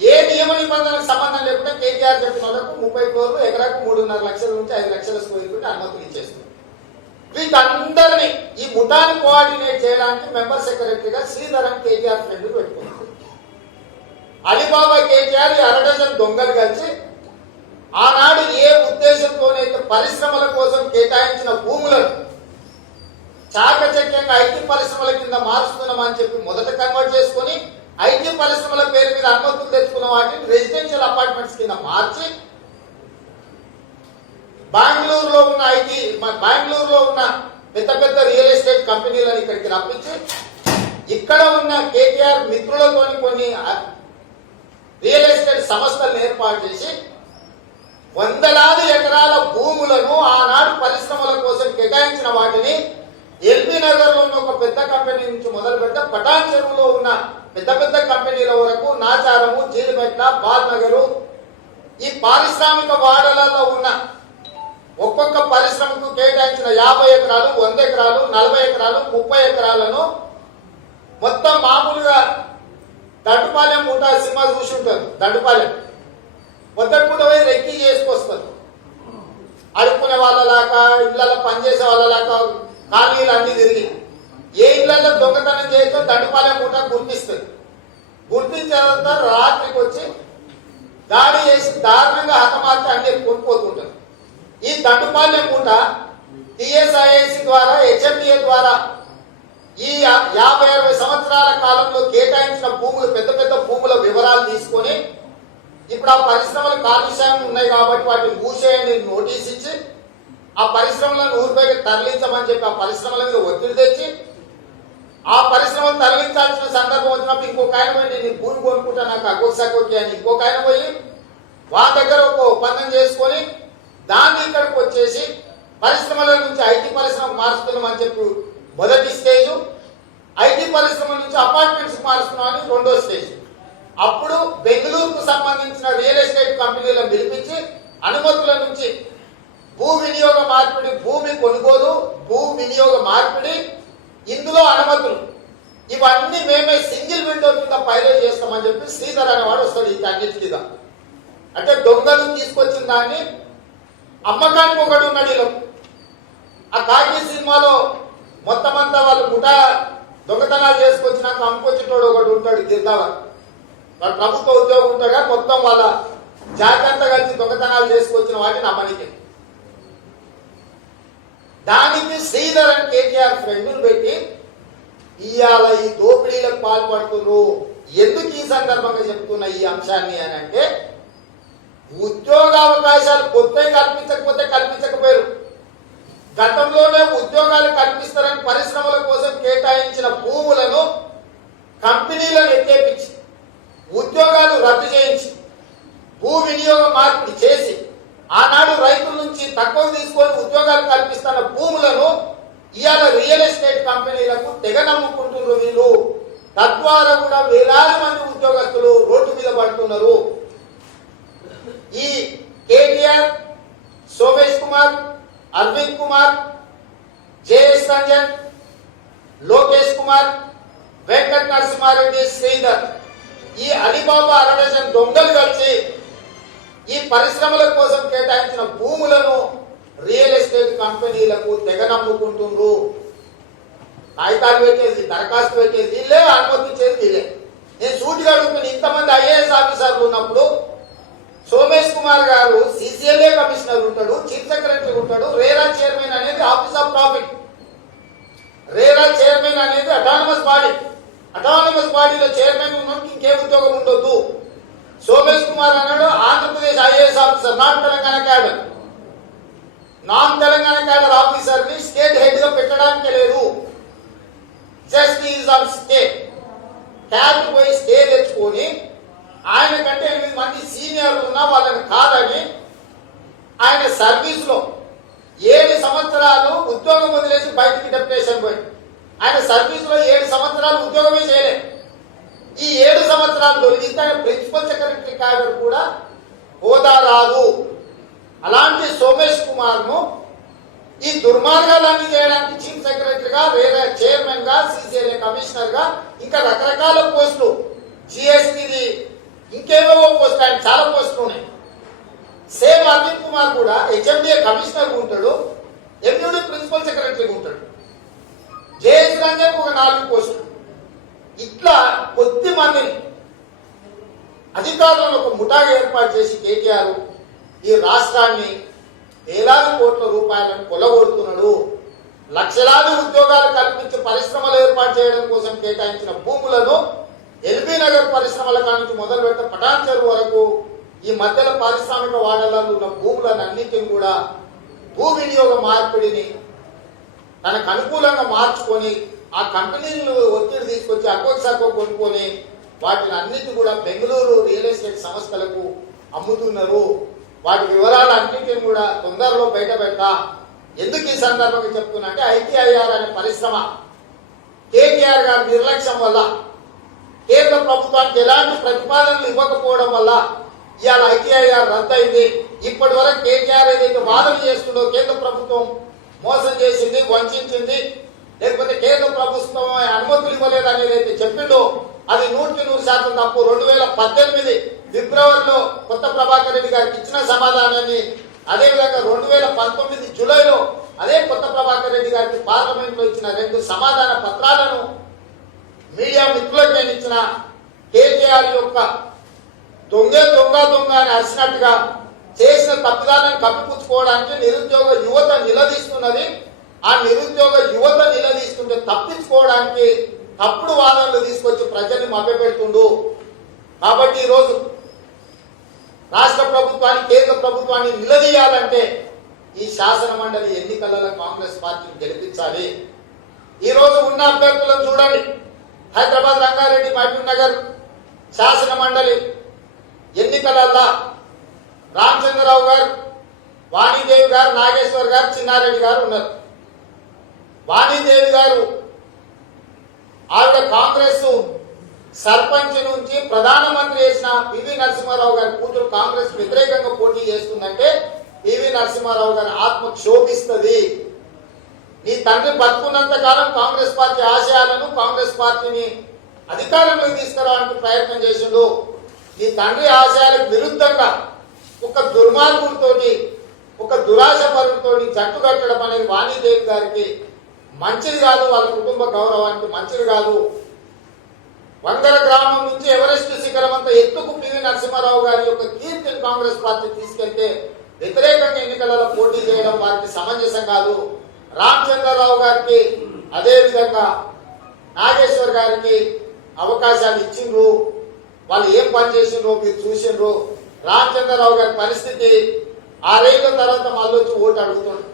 ఏ నియమ నిబంధనలకు సంబంధం లేకుండా కేటీఆర్ చెప్పిన వాళ్ళకు 30 కోట్లు ఎకరాకు 3.5 లక్షల నుంచి 5 లక్షల స్క్వేర్ ఫీట్ అనుమతులు ఇచ్చేస్తుంది. వీటందరినీ ఈ ముఠాన్ని కోఆర్డినేట్ చేయడానికి మెంబర్ సెక్రటరీగా శ్రీధరన్ కేటీఆర్ ఫ్రెండ్ పెట్టుకున్నారు. అలీబాబా కేటీఆర్ 1/2 డజన్ దొంగలు కలిసి ఆనాడు ఏ ఉద్దేశంతోనైతే పరిశ్రమల కోసం కేటాయించిన భూములను చాకచక్యంగా ఐటీ పరిశ్రమల కింద మారుస్తున్నామని చెప్పి మొదట కన్వర్ట్ చేసుకుని ఐటీ పరిశ్రమల పేరు మీద అనుమతులు తెచ్చుకున్న వాటిని రెసిడెన్షియల్ అపార్ట్మెంట్స్ కింద మార్చి బెంగళూరులో ఉన్న పెద్ద పెద్ద రియల్ ఎస్టేట్ కంపెనీలను ఇక్కడికి రప్పించి ఇక్కడ ఉన్న కేటీఆర్ మిత్రులతోని కొన్ని రియల్ ఎస్టేట్ సంస్థలను ఏర్పాటు చేసి వందలాది ఎకరాల భూములను ఆనాడు పరిశ్రమల కోసం కేటాయించిన వాటిని ఎల్బీ నగర్ లో ఉన్న ఒక పెద్ద కంపెనీ నుంచి మొదలుపెట్ట పటాన్ చెరువులో ఉన్న పెద్ద పెద్ద కంపెనీల వరకు నాచారము, జీడిమెట్ల, బాల్నగరు ఈ పారిశ్రామిక వాడలలో ఉన్న ఒక్కొక్క పరిశ్రమకు కేటాయించిన 50 ఎకరాలు, 100 ఎకరాలు, 40 ఎకరాలు, 30 ఎకరాలను మొత్తం మామూలుగా దండుపాలెం ముఠా సినిమా చూసి ఉంటారు. దండుపాలెం మొదటి పూట పోయి రెక్కి చేసుకొస్తారు. అడుక్కునే వాళ్ళలాగా, ఇళ్లలో పనిచేసే వాళ్ళలాగా ఖాళీలు అన్ని తిరిగి ఏ ఇళ్లలో దొంగతనం చేయొచ్చో దండుపాలెం ముఠ గుర్తిస్తుంది. గుర్తించిన తర్వాత రాత్రికి వచ్చి దాడి చేసి దారుణంగా హతమార్చి అన్ని కొనుక్కోతుంటారు. ఈ దండుపాలెం ముఠ టిఎస్ఐఐసి ద్వారా, హెచ్ఎండిఏ ద్వారా ఈ 50-60 సంవత్సరాల కాలంలో కేటాయించిన భూములు, పెద్ద పెద్ద భూముల వివరాలు తీసుకొని ఇప్పుడు ఆ పరిశ్రమలు కాలుష్యం ఉన్నాయి కాబట్టి వాటిని మూసేయని నోటీస్ ఇచ్చి ఆ పరిశ్రమలను ఊరిపైకి తరలించమని చెప్పి ఆ పరిశ్రమల మీద ఒత్తిడి తెచ్చి ఆ పరిశ్రమను తరలించాల్సిన సందర్భం వచ్చినప్పుడు ఇంకొక ఆయన పోయి నేను భూమి కొనుక్కుంటా నాకు అగోసాకొచ్చి అని ఇంకొక ఆయన పోయి వాళ్ళ దగ్గర ఒక ఒప్పందం చేసుకొని దాన్ని ఇక్కడికి వచ్చేసి పరిశ్రమల నుంచి ఐటీ పరిశ్రమ మారుస్తున్నామని చెప్పి మొదటి స్టేజ్, ఐటీ పరిశ్రమ నుంచి అపార్ట్మెంట్స్ మారుస్తున్నామని 2వ స్టేజ్. అప్పుడు బెంగళూరుకు సంబంధించిన రియల్ ఎస్టేట్ కంపెనీలను పిలిపించి అనుమతుల నుంచి భూ వినియోగ మార్పిడి, భూమి కొనుగోలు, భూ వినియోగ మార్పిడి, ఇందులో అనుమతులు ఇవన్నీ మేమే సింగిల్ విండో కింద పైలట్ చేస్తామని చెప్పి శ్రీధర్ అనేవాడు వస్తాడు. ఈ అన్నిటి కింద అంటే దొంగలు తీసుకొచ్చిన దాన్ని అమ్మకానికి ఒకటి ఉన్నాడు. వీళ్ళు ఆ కాకి సినిమాలో మొత్తం అంతా వాళ్ళు ముఠా దొంగతనాలు చేసుకొచ్చినాక అమ్ముకొచ్చేటోడు ఒకటి ఉంటాడు గిరిదావర్. వాడు ప్రభుత్వ ఉద్యోగం ఉంటాడుగా మొత్తం వాళ్ళ జాతి అంతా కలిసి దొంగతనాలు చేసుకొచ్చిన వాటిని అమ్మనికి. దానికి శ్రీధర్ అని కేటీఆర్ ఫ్రెండ్ను పెట్టి ఇవాళ ఈ దోపిడీలకు పాల్పడుతున్నారు. ఎందుకు ఈ సందర్భంగా చెప్తున్న ఈ అంశాన్ని అని అంటే ఉద్యోగ అవకాశాలు కొత్తవి కల్పించకపోయారు. గతంలోనే ఉద్యోగాలు కల్పిస్తారని పరిశ్రమల కోసం కేటాయించిన భూములను కంపెనీలను ఎత్తేపించి ఉద్యోగాలు రద్దు చేయించి భూ వినియోగ మార్పిడి చేసి ఆనాడు రైతుల నుంచి తక్కువ తీసుకొని ఉద్యోగాలు కల్పిస్తున్న భూములను ఇవాళ రియల్ ఎస్టేట్ కంపెనీలకు తెగ నమ్ముకుంటున్నారు వీళ్ళు. తద్వారా కూడా వేలాది మంది ఉద్యోగస్తులు రోడ్డు మీద పడుతున్నారు. ఈ కేటీఆర్, సోమేష్ కుమార్, అరవింద్ కుమార్, జేఎస్ రంజన్, లోకేష్ కుమార్, వెంకట నరసింహారెడ్డి, శ్రీధర్ ఈ అలీబాబా అరడజన్ దొంగలు కలిసి ఈ పరిశ్రమల కోసం కేటాయించిన భూములను రియల్ ఎస్టేట్ కంపెనీలకు తెగ నమ్ముకుంటుండ్రు. కాగితాలు పెట్టేది, దరఖాస్తు పెట్టేది వీళ్ళే, అనుమతించేది వీళ్ళే. నేను సూటిగా అడుగుతున్నా, ఇంతమంది ఐఏఎస్ ఆఫీసర్లు ఉన్నప్పుడు సోమేష్ కుమార్ గారు సిసిఎల్ఏ కమిషనర్ ఉంటాడు, చీఫ్ సెక్రటరీ ఉంటాడు, రేరా చైర్మన్ అనేది office of profit. RERA chairman అనేది అటానమస్ బాడీ. అటానమస్ బాడీలో చైర్మన్ ఉన్నప్పుడు ఇంకే ఉద్యోగం ఉండొద్దు. సోమేష్ కుమార్ అన్నాడు Andhra Pradesh IAS officer, non Telangana cadre. Non Telangana cadre officer ని స్టేట్ హెడ్ గా పెట్టడానికి లేదు. Just is of stay. Cat పోయి స్టే తెచ్చుకొని ఆయన కంటే 8 మంది సీనియర్లు ఉన్నా వాళ్ళని కాదని ఆయన సర్వీస్ లో 7 సంవత్సరాలు ఉద్యోగం వదిలేసి బయటికి డెప్యుటేషన్ పోయి ఆయన సర్వీస్ లో 7 సంవత్సరాలు ఉద్యోగమే చేయలేదు. ఈ 7 సంవత్సరాలు తొలగిస్తే ఆయన ప్రిన్సిపల్ సెక్రటరీ క్యాడర్ కూడా హోదా రాదు. అలాంటి సోమేష్ కుమార్ ను ఈ దుర్మార్గాలన్నీ చేయడానికి చీఫ్ సెక్రటరీగా, రేరా చైర్మన్ గా, సిసిఎల్ఏ కమిషనర్ గా, ఇంకా రకరకాల పోస్టులు, జిఎస్టీ ఇంకేవేవో పోస్టులు, ఆయన చాలా పోస్టులు ఉన్నాయి. సేమ్ అరవింద్ కుమార్ కూడా హెచ్ఎండిఏ కమిషనర్ ఉంటాడు, ఎంయూడి ప్రిన్సిపల్ సెక్రటరీ ఉంటాడు. జేఎస్ రంజన్ ఒక 4 పోస్టులు. ఇట్లా కొద్ది మందిని అధికారులను ఒక ముఠాగా ఏర్పాటు చేసి కేటీఆర్ ఈ రాష్ట్రాన్ని వేలాది కోట్ల రూపాయలను కొల్లగొడుతున్నాడు. లక్షలాది ఉద్యోగాలు కల్పించి పరిశ్రమలు ఏర్పాటు చేయడం కోసం కేటాయించిన భూములను ఎల్బీ నగర్ పరిశ్రమల నుంచి మొదలు పెట్ట పటాన్ చెరువు వరకు ఈ మధ్యలో పారిశ్రామిక వాడలలో ఉన్న భూములను అన్నింటిని కూడా భూ వినియోగ మార్పిడిని తనకు అనుకూలంగా మార్చుకొని ఆ కంపెనీలను ఒత్తిడి తీసుకొచ్చి అకోసకో కొనుక్కొని వాటిని అన్నిటి కూడా బెంగళూరు రియల్ ఎస్టేట్ సంస్థలకు అమ్ముతున్నారు. వాటి వివరాలు అన్నింటిని కూడా తొందరలో బయట పెట్టా. ఎందుకు ఈ సందర్భంగా చెప్తున్నా అంటే ఐటీఐఆర్ అనే పరిశ్రమ కేటీఆర్ గారి నిర్లక్ష్యం వల్ల, కేంద్ర ప్రభుత్వానికి ఎలాంటి ప్రతిపాదనలు ఇవ్వకపోవడం వల్ల ఇవాళ ఐటీఐఆర్ రద్దయింది. ఇప్పటి వరకు కేటీఆర్ ఏదైతే వాదన చేస్తుండో కేంద్ర ప్రభుత్వం మోసం చేసింది, వంచింది, లేకపోతే కేంద్ర ప్రభుత్వం అనుమతులు ఇవ్వలేదు అనేది అయితే చెప్పిండో అది 100% తప్పు. 2018 ఫిబ్రవరిలో కొత్త ప్రభాకర్ రెడ్డి గారికి ఇచ్చిన సమాధానాన్ని, అదేవిధంగా 2019 జూలైలో అదే కొత్త ప్రభాకర్ రెడ్డి గారికి పార్లమెంట్ లో ఇచ్చిన 2 సమాధాన పత్రాలను మీడియా మిత్రులకు నేను ఇచ్చిన కేటీఆర్ యొక్క దొంగ అని అరిచినట్టుగా చేసిన తప్పిదాలను కప్పిపుచ్చుకోవడానికి నిరుద్యోగ యువత నిలదీస్తున్నది. ఆ నిరుద్యోగ యువత నిలదీస్తుంటే తప్పించుకోవడానికి తప్పుడు వాదనలు తీసుకొచ్చి ప్రజల్ని మభ్యపెడుతుండు. కాబట్టి ఈరోజు రాష్ట్ర ప్రభుత్వాన్ని, కేంద్ర ప్రభుత్వాన్ని నిలదీయాలంటే ఈ శాసన మండలి ఎన్నికలలో కాంగ్రెస్ పార్టీని గెలిపించాలి. ఈ రోజు ఉన్న అభ్యర్థులను చూడండి. హైదరాబాద్ రంగారెడ్డి మహబూబ్ నగర్ శాసన మండలి ఎన్నికలలో రామచంద్రరావు గారు, వాణీదేవి గారు, నాగేశ్వర్ గారు, చిన్నారెడ్డి గారు ఉన్నారు. వాణీదేవి గారు ఆవిడ కాంగ్రెస్ సర్పంచ్ నుంచి ప్రధానమంత్రి చేసిన పివి నరసింహారావు గారి కూతురు కాంగ్రెస్ వ్యతిరేకంగా పోటీ చేస్తుందంటే పివి నరసింహారావు గారి ఆత్మ క్షోభిస్తుంది. నీ తండ్రి బతుకున్నంత కాలం కాంగ్రెస్ పార్టీ ఆశయాలను, కాంగ్రెస్ పార్టీని అధికారంలోకి తీసుకురావడానికి ప్రయత్నం చేసిండు. నీ తండ్రి ఆశయాలకు విరుద్ధంగా ఒక దుర్మార్గుడితోటి, ఒక దురాశ పరుడితోటి జట్టు కట్టడం అనేది వాణీదేవి గారికి మంచిది కాదు, వాళ్ళ కుటుంబ గౌరవానికి మంచిది కాదు. వంగర గ్రామం నుంచి ఎవరెస్ట్ శిఖరం అంత ఎత్తుకు పివి నరసింహారావు గారి యొక్క కీర్తిని కాంగ్రెస్ పార్టీ తీసుకెళ్తే వ్యతిరేకంగా ఎన్నికలలో పోటీ చేయడం వారికి సమంజసం కాదు. రామచంద్రరావు గారికి, అదే విధంగా నాగేశ్వర్ గారికి అవకాశాలు ఇచ్చిండ్రు. వాళ్ళు ఏం పని చేసిండ్రో మీరు చూసిండ్రు. రామచంద్రరావు గారి పరిస్థితి 6 ఏళ్ల తర్వాత మళ్ళీ వచ్చి ఓటు అడుగుతుండ్రు.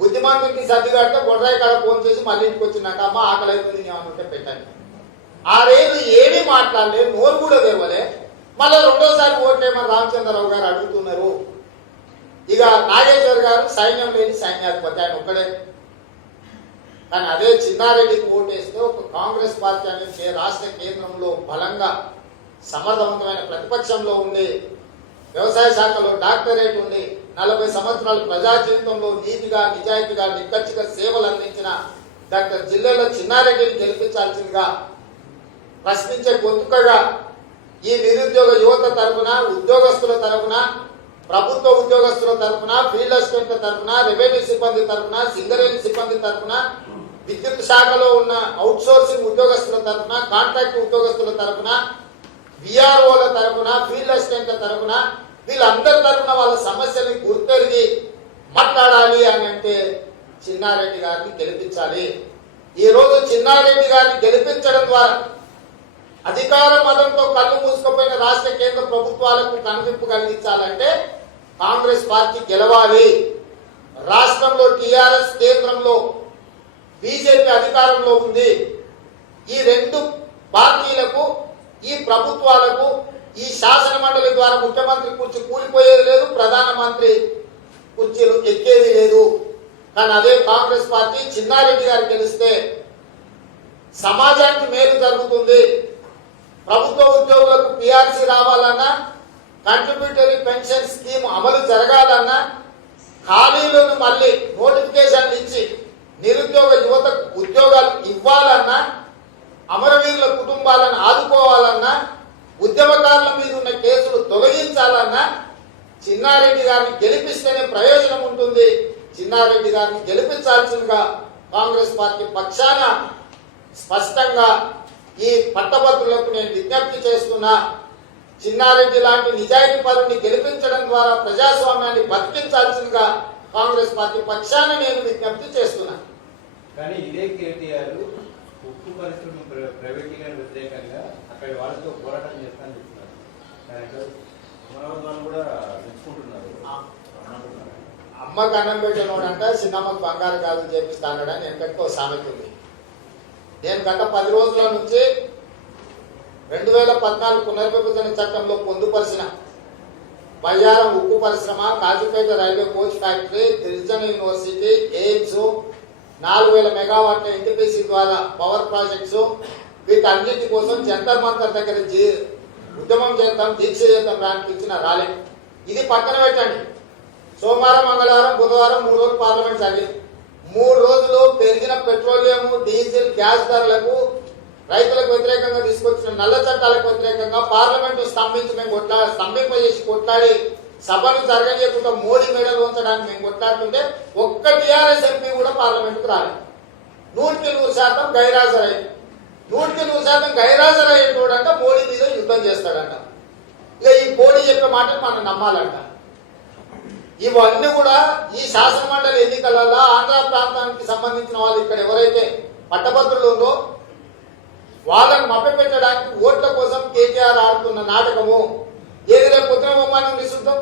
బుద్ధిమంతుడికి సర్ది కడితే బొడ్రాయి కాడ ఫోన్ చేసి మళ్ళీ ఇంటికి వచ్చినాక అమ్మ ఆకలి అవుతుంది ఏమనుంటే పెట్టండి. 6 ఏళ్ళు ఏమీ మాట్లాడలేదు, నోరు కూడా తెవలే. మళ్ళీ 2వ ఓట్లేమని రామచంద్రరావు గారు అడుగుతున్నారు. ఇక నాగేశ్వర్ గారు సైన్యం లేని సైన్యాధిపతి, ఆయన ఒక్కడే. కానీ అదే చిన్నారెడ్డికి ఓటేస్తే ఒక కాంగ్రెస్ పార్టీ అనేది రాష్ట్ర కేంద్రంలో బలంగా సమర్థవంతమైన ప్రతిపక్షంలో ఉండి, వ్యవసాయ శాఖలో డాక్టరేట్ ఉండి, 40 సంవత్సరాలు ప్రజా జీవితంలో నీతిగా, నిజాయితీగా, నిక్కచ్చిగా సేవలు అందించిన డాక్టర్ జిల్లాలో చిన్నారెడ్డిని గెలిపించాల్సిందిగా ప్రశ్నించే గొంతుకగా ఈ నిరుద్యోగ యువత తరఫున, ఉద్యోగస్తుల తరఫున, ప్రభుత్వ ఉద్యోగస్తుల తరఫున, ఫీల్డ్ అసిస్టెంట్ల తరఫున, రెవెన్యూ సిబ్బంది తరఫున, సింగరేణి సిబ్బంది తరఫున, విద్యుత్ శాఖలో ఉన్న అవుట్సోర్సింగ్ ఉద్యోగస్తుల తరఫున, కాంట్రాక్ట్ ఉద్యోగస్తుల తరఫున, విఆర్ఓల తరఫున, ఫీల్డ్ అసిస్టెంట్ల తరఫున, వీళ్ళందరి తరఫున వాళ్ళ సమస్యల్ని గుర్తెరిగి మాట్లాడాలి అని అంటే చిన్నారెడ్డి గారిని గెలిపించాలి. ఈ రోజు చిన్నారెడ్డి గారిని గెలిపించడం ద్వారా అధికార మదంతో కళ్ళు మూసుకుపోయిన రాష్ట్ర కేంద్ర ప్రభుత్వాలకు కనువిప్పు కలిగించాలంటే కాంగ్రెస్ పార్టీ గెలవాలి. రాష్ట్రంలో టిఆర్ఎస్, కేంద్రంలో బీజేపీ అధికారంలో ఉంది. ఈ రెండు పార్టీలకు, ఈ ప్రభుత్వాలకు, ఈ శాసన మండలి ద్వారా ముఖ్యమంత్రి కుర్చీ కూలిపోయేది లేదు, ప్రధానమంత్రి కుర్చీలు ఎక్కేది లేదు. కానీ అదే కాంగ్రెస్ పార్టీ చిన్నారెడ్డి గారు గెలిస్తే సమాజానికి మేలు జరుగుతుంది. ప్రభుత్వ ఉద్యోగులకు పిఆర్సీ రావాలన్నా, కంట్రిబ్యూటరీ పెన్షన్ స్కీమ్ అమలు జరగాలన్నా, ఖాళీలను మళ్ళీ నోటిఫికేషన్లు ఇచ్చి నిరుద్యోగ యువతకు ఉద్యోగాలు ఇవ్వాలన్నా, అమరవీరుల కుటుంబాలను ఆదుకోవాలన్నా, ఉద్యమకారుల మీద ఉన్న కేసులు తొలగించాలన్నా చిన్నారెడ్డి గారిని గెలిపిస్తేనే ప్రయోజనం ఉంటుంది. చిన్నారెడ్డి గారిని గెలిపించాల్సిందిగా కాంగ్రెస్ పార్టీ పక్షాన స్పష్టంగా ఈ పట్టభద్రులకు నేను విజ్ఞప్తి చేస్తున్నా. చిన్నారెడ్డి లాంటి నిజాయితీ పరుని గెలిపించడం ద్వారా ప్రజాస్వామ్యాన్ని బతికించాల్సిందిగా కాంగ్రెస్ పార్టీ పక్షాన నేను విజ్ఞప్తి చేస్తున్నా. కానీ ఇదే కేటీఆర్ ఉక్కు పరిశ్రమ ప్రైవేటీకరణ వ్యతిరేకంగా అక్కడి వాళ్ళతో పోరాటం చేస్తానని చెప్తున్నారు. అమరావతి కూడా తెచ్చుకుంటున్నారు. అమ్మకు అన్నం పెట్టినోడంట చిన్నమ్మకు బంగారు గాజులు చేపిస్తానని వెనకటికి సామెత ఉంది. నేను గత 10 రోజుల నుంచి 2014 పునర్విభజన చట్టంలో పొందుపరిచిన బయ్యారం ఉక్కు పరిశ్రమ, కాజీపేట రైల్వే కోచ్ ఫ్యాక్టరీ, గిరిజన యూనివర్సిటీ, ఎయిమ్స్, 4000 మెగావాట్ల ఎన్టీపీసీ ద్వారా పవర్ ప్రాజెక్ట్స్, వీటన్నిటి కోసం జంతర్ మంతర్ దగ్గర ఉద్యమం చేద్దాం, దీక్ష చేద్దాం రానిపించిన రాలే. ఇది పక్కన పెట్టండి. సోమవారం, మంగళవారం, బుధవారం 3 రోజులు పార్లమెంట్ జరిగింది. 3 రోజులు పెరిగిన పెట్రోలియం, డీజిల్, గ్యాస్ ధరలకు, రైతులకు వ్యతిరేకంగా తీసుకొచ్చిన నల్ల చట్టాలకు వ్యతిరేకంగా పార్లమెంటు స్తంభింపజేసి కొట్లాడి సభను జరగలేకుండా మోడీ మెడలు ఉంచడానికి మేము కొట్లాడుతుంటే ఒక్క టీఆర్ఎస్ ఎంపీ కూడా పార్లమెంటుకు రాలేదు. 100% గైరాజరయ్యారు. 100% గైరాజరయ్యేటోడంట మోడీ మీద యుద్ధం చేస్తాడంట. ఇక ఈ మోడీ చెప్పే మాటలు మనం నమ్మాలంట. ఇవన్నీ కూడా ఈ శాసన మండలి ఎన్నికలలో ఆంధ్ర ప్రాంతానికి సంబంధించిన వాళ్ళు ఇక్కడ ఎవరైతే పట్టభద్రులు ఉందో వాళ్ళని మభ్యపెట్టడానికి ఓట్ల కోసం కేటీఆర్ ఆడుతున్న నాటకము. ఏది రేపు పొద్దున బొమ్మను విసుద్దాం.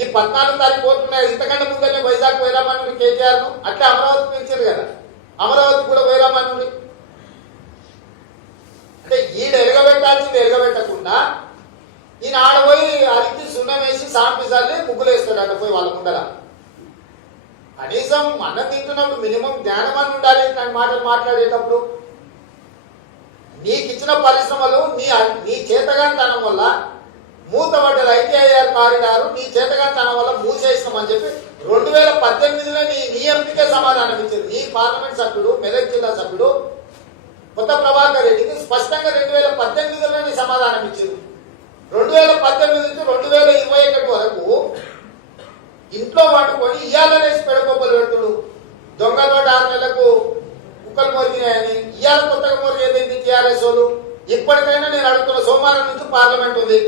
ఈ 14 తారీఖు ఓట్లున్నాయి. ఇంతకంటే ముందనే వైజాగ్ వైరామణి కేటీఆర్ ను అట్లా అమరావతి పెంచారు కదా, అమరావతి కూడా వైరామణి. అంటే ఈడ ఎరగబెట్టాల్సింది ఎరగబెట్టకుండా ఈయన ఆడపోయి అరికి సున్నం వేసి సాంపిజాల్ని ముగ్గులు వేస్తాడు అక్కడ పోయి వాళ్ళ ముందర. కనీసం అన్నం తింటున్నప్పుడు మినిమం జ్ఞానమని ఉండాలి. ఇట్లాంటి మాటలు మాట్లాడేటప్పుడు నీకు ఇచ్చిన పరిశ్రమలు నీ చేతగానితనం వల్ల మూతపడ్డది. ఐటీఐఆర్ కారిడారు నీ చేతగానితనం వల్ల మూసేసినామని చెప్పి 2018లో నీ ఎంపీకే సమాధానం ఇచ్చింది. నీ పార్లమెంట్ సభ్యుడు, మెదక్ జిల్లా సభ్యుడు కొత్త ప్రభాకర్ రెడ్డికి స్పష్టంగా 2018లో నీ సమాధానం ఇచ్చింది. 2018 నుంచి 2021 వరకు ఇంట్లో వండుకొని ఇయ్యాలనేసి పెడబొబ్బలు పెడుతుడు. దొంగతో 6 నెలలకు కుక్కలు మొరిగినాయని ఇయ్యాల కొత్తగా మొరిగేది టీఆర్ఎస్ వాళ్ళు. ఇప్పటికైనా నేను అడుగుతున్న, సోమవారం నుంచి పార్లమెంట్ ఉంది.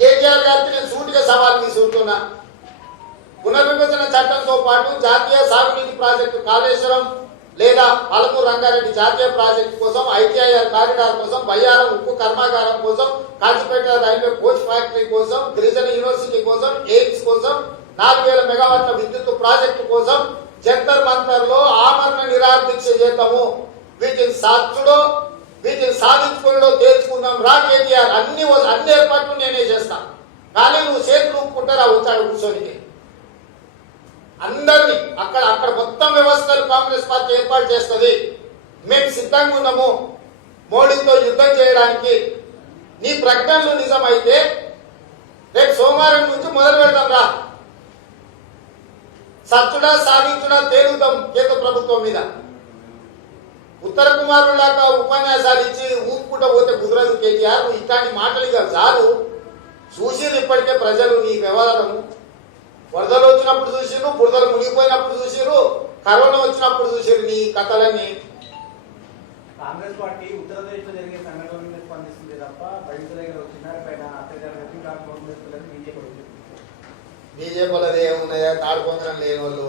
కేటీఆర్ గారికి నేను సూటిగా సవాల్ తీసుకుంటున్నా. పునర్విభజన చట్టంతో పాటు జాతీయ సాగునీటి ప్రాజెక్టు కాళేశ్వరం లేదా పాలమూరు రంగారెడ్డి జాతీయ ప్రాజెక్టు కోసం, ఐటీఐఆర్ కారిడార్ కోసం, బయ్యారం ఉక్కు కర్మాగారం కోసం, కాజీపేట రైల్వే కోచ్ ఫ్యాక్టరీ కోసం, గిరిజన యూనివర్సిటీ కోసం, ఎయిమ్స్ కోసం, 4000 మెగావాట్ల విద్యుత్ ప్రాజెక్టు కోసం జంతర్ మంతర్ లో ఆమరణ నిరాదీక్ష చేద్దాము. వీటిని సాధించుకుని తేల్చుకుందాం రా కేటీఆర్. అన్ని ఏర్పాట్లు నేనే చేస్తాను. కానీ నువ్వు చేతులు ఊపుకుంటారా వచ్చాడు కూర్చొనికి అందరినీ అక్కడ మొత్తం వ్యవస్థలు కాంగ్రెస్ పార్టీ ఏర్పాటు చేస్తుంది. మేము సిద్ధంగా ఉన్నాము మోడీతో యుద్ధం చేయడానికి. నీ ప్రకటనలు నిజమైతే రేపు సోమవారం నుంచి మొదలు పెడతాం రా. సచ్చుడా సాధించుడా తేలుతాం కేంద్ర ప్రభుత్వం మీద. ఉత్తర కుమారులాగా ఉపన్యాసాలు ఇచ్చి ఊపుకుంటూ పోతే కుదరదు కేటీఆర్. నువ్వు ఇట్లాంటి మాటలు ఇక చాలు. చూసిరు ఇప్పటికే ప్రజలు నీ వ్యవహారము. వరదలు వచ్చినప్పుడు చూసిరు, బురదలు మునిగిపోయినప్పుడు చూసిరు, కరోనా వచ్చినప్పుడు చూసిరు నీ కథలన్నీ. కాంగ్రెస్ పార్టీ ఉత్తరప్రదేశ్లో జరిగే సంఘటనల మీద స్పందిస్తుంది తప్ప బయట దగ్గర వచ్చినారు పైన అత్యాచారం కాంగ్రెస్ బీజేపీలది ఏమున్నాయా? తాడుకొంగరం లేని వాళ్ళు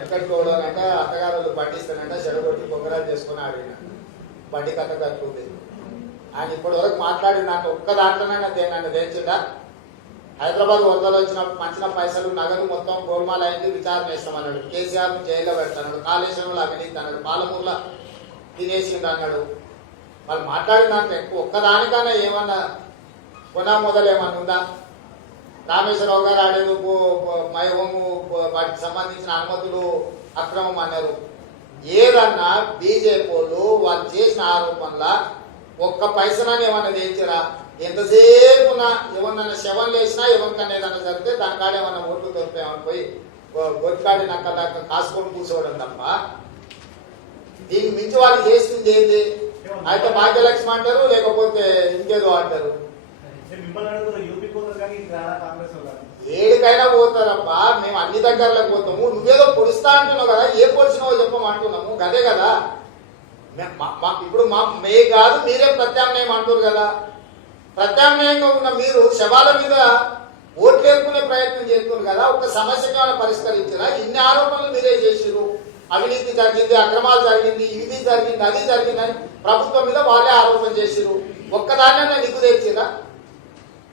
ఎక్కడికి పోవడానంట అత్తగారు పట్టిస్తానంట చెడగొట్టి పొంగరాలు చేసుకుని ఆడిన బండి కథ కట్టుకుంది. ఆయన ఇప్పటి వరకు మాట్లాడిన దాంట్లో ఒక్క దాంట్లోనైనా నన్ను తెచ్చిందా? హైదరాబాద్ వరదలు వచ్చినప్పుడు పంచిన పైసలు నగదు మొత్తం గోల్మాల్ అయింది, విచారణ చేస్తామన్నాడు. కేసీఆర్ జైల్లో పెడతాడు, కాళేశ్వరంలో అవినీతి అన్నాడు, పాలమూరులో తినేసిండు అన్నాడు. వాళ్ళు మాట్లాడిన దాంట్లో ఎక్కువ ఒక్కదానికన్నా ఏమన్నా కొనా మొదలు ఏమన్నా ఉందా? రామేశ్వరరావు గారు ఆడేందుకు మైహోము వాటికి సంబంధించిన అనుమతులు అక్రమం అన్నారు. ఏదన్నా బీజేపీ వాళ్ళు చేసిన ఆరోపణల ఒక్క పైసలని ఏమన్నా తెచ్చిరా? ఎంతసేపు ఏమన్నా శవం లేచినా ఎవరికన్నా ఏదన్నా జరిగితే దాని కాడ ఏమన్నా ఓట్లు దొరికామని పోయి గొట్టికాడి నక్క దాకా కాసుకొని కూర్చోవడం తప్ప దీనికి మించి వాళ్ళు చేస్తుంది ఏంటి? అయితే భాగ్యలక్ష్మి అంటారు, లేకపోతే ఇంకేదో అంటారు. ఏడికైనా పోతారబ్బా, మేము అన్ని దగ్గరలోకి పోతాము. నువ్వేదో పొడుస్తా అంటున్నావు కదా, ఏ పొడిచినావో చెప్పమంటున్నాము, గదే కదా. ఇప్పుడు మే కాదు మీరే ప్రత్యామ్నాయం అంటారు కదా. ప్రత్యామ్నాయంగా ఉన్న మీరు శవాల మీద ఓట్లు వేసుకునే ప్రయత్నం చేస్తున్నారు కదా. ఒక సమస్యగా పరిష్కరించారా? ఇన్ని ఆరోపణలు మీరే చేసిరు. అవినీతి జరిగింది, అక్రమాలు జరిగింది, ఇది జరిగింది, అది జరిగిందని ప్రభుత్వం మీద వాళ్ళే ఆరోపణ చేసిరు. ఒక్కదాన్ని నిగ్గు తెచ్చిరా?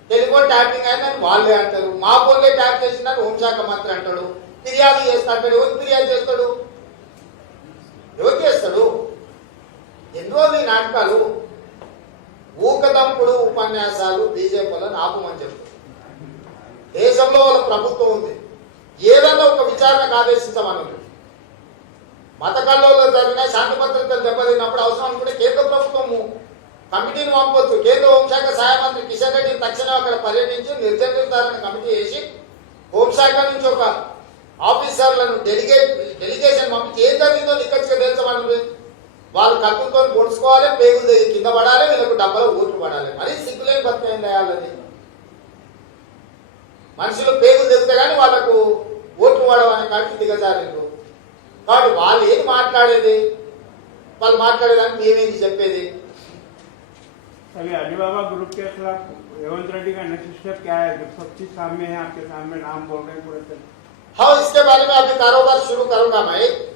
టెలిఫోన్ ట్యాపింగ్ అయిందని వాళ్ళే అంటారు, మా ఫోన్లే ట్యాప్ చేసిందని హోంశాఖ మంత్రి అంటాడు. ఫిర్యాదు చేస్తా అంటాడు. ఎవరికి ఫిర్యాదు చేస్తాడు? ఎవరు చేస్తాడు? ఎన్ని రోజులు ఈ నాటకాలు? ఊకదంపుడు ఉపన్యాసాలు బీజేపీలను ఆపమని చెప్తారు. దేశంలో వాళ్ళ ప్రభుత్వం ఉంది, ఏదన్నా ఒక విచారణకు ఆదేశించమని. మత కల్లోలో జరిగిన శాంతి భద్రతలు దెబ్బతిన్నప్పుడు అవసరం అనుకుంటే కేంద్ర ప్రభుత్వము కమిటీని పంపొచ్చు. కేంద్ర హోంశాఖ సహాయ మంత్రి కిషన్ రెడ్డిని తక్షణం అక్కడ పర్యటించి నిర్దేశించాలని కమిటీ వేసి హోంశాఖ నుంచి ఒక ఆఫీసర్లను డెలిగేషన్ పంపించి ఏం జరిగిందో నిక్కచ్చిగా తెలుసమని. వాళ్ళు కత్తులతో పొడుచుకోవాలి, పేగులు కింద పడాలి, వీళ్ళకు డబ్బలో ఓట్లు పడాలి. మరీ సిగ్గులేని బతికేం చేయాలని. మనుషులు పేగులు తెగితే కానీ వాళ్ళకు ఓట్లు పడవనే కాడికి దిగజారు. కాబట్టి వాళ్ళు ఏది మాట్లాడేది? వాళ్ళు మాట్లాడేదానికి మేమేంది చెప్పేది? अभी अलीबाबा ग्रुप के खिलाफ रेवंत रेड्डी का नेक्स्ट स्टेप क्या है? जब सब चीज सामने है, आपके सामने नाम बोल रहे हैं पूरे। हाँ, इसके बारे में अभी कारोबार शुरू करूंगा